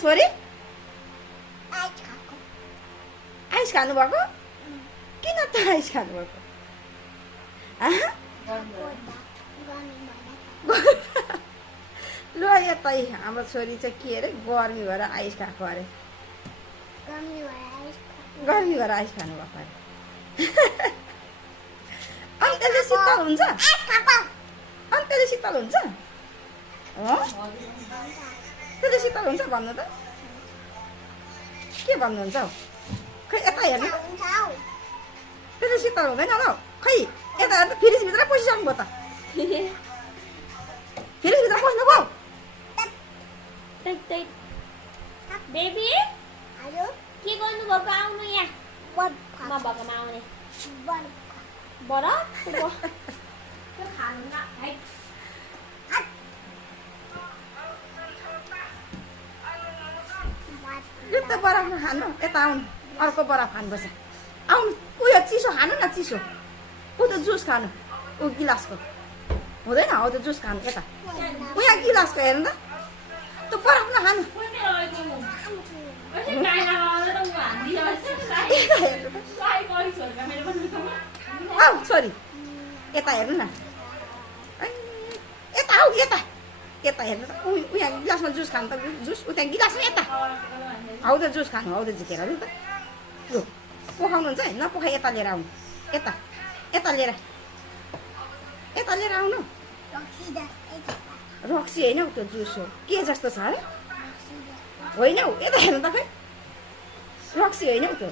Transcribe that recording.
छोरी आइस खानुभएको किन त आइस खानुभएको ल यतै हाम्रो छोरी चाहिँ के अरे गर्मी भएर आइस खाएको अरे गर्मी भएर आइस खानुभएको अरे अनि त्यसले शीतल हुन्छ अनि त्यसले शीतल हुन्छ त्यसले शीतल हुन्छ भन्नु त के भन्नुहुन्छ हौ खै यता हेर्नु त्यसले शीतल हुँदैन होला हौ खै यता हेर्नु फ्रिजभित्र पसिसक्नु भयो त फ्रिजभित्र पस्नुभयो बेबी के गर्नुभएको आउनु यहाँ नभएकोमा आउने बरफ खानु न है यो त बरफमा खानु यता आउनु अर्को बरफ खानुपर्छ आउनु उयो चिसो खानु न चिसो ऊ त जुस खानु ऊ गिलासको हुँदैन हौ त्यो जुस खानु यता उहाँ गिलासको हेर्नु त त्यो बरफ नखानु औ छोरी यता हेर्नु न यता आऊ यता यता हेर्नु त उहाँ गिलासमा जुस खानु त जुस उता गिलासमा यता हौ त जुस खानु हौ त झिकेर लु त लु पोखाउनुहुन्छ है नपोखाइ यता लिएर आउनु यता यता लिएर आउनु रक्सी होइन हौ त्यो जुस हो के जस्तो छ है होइन हौ यता हेर्नु त खै रक्सी होइन हौ त्यो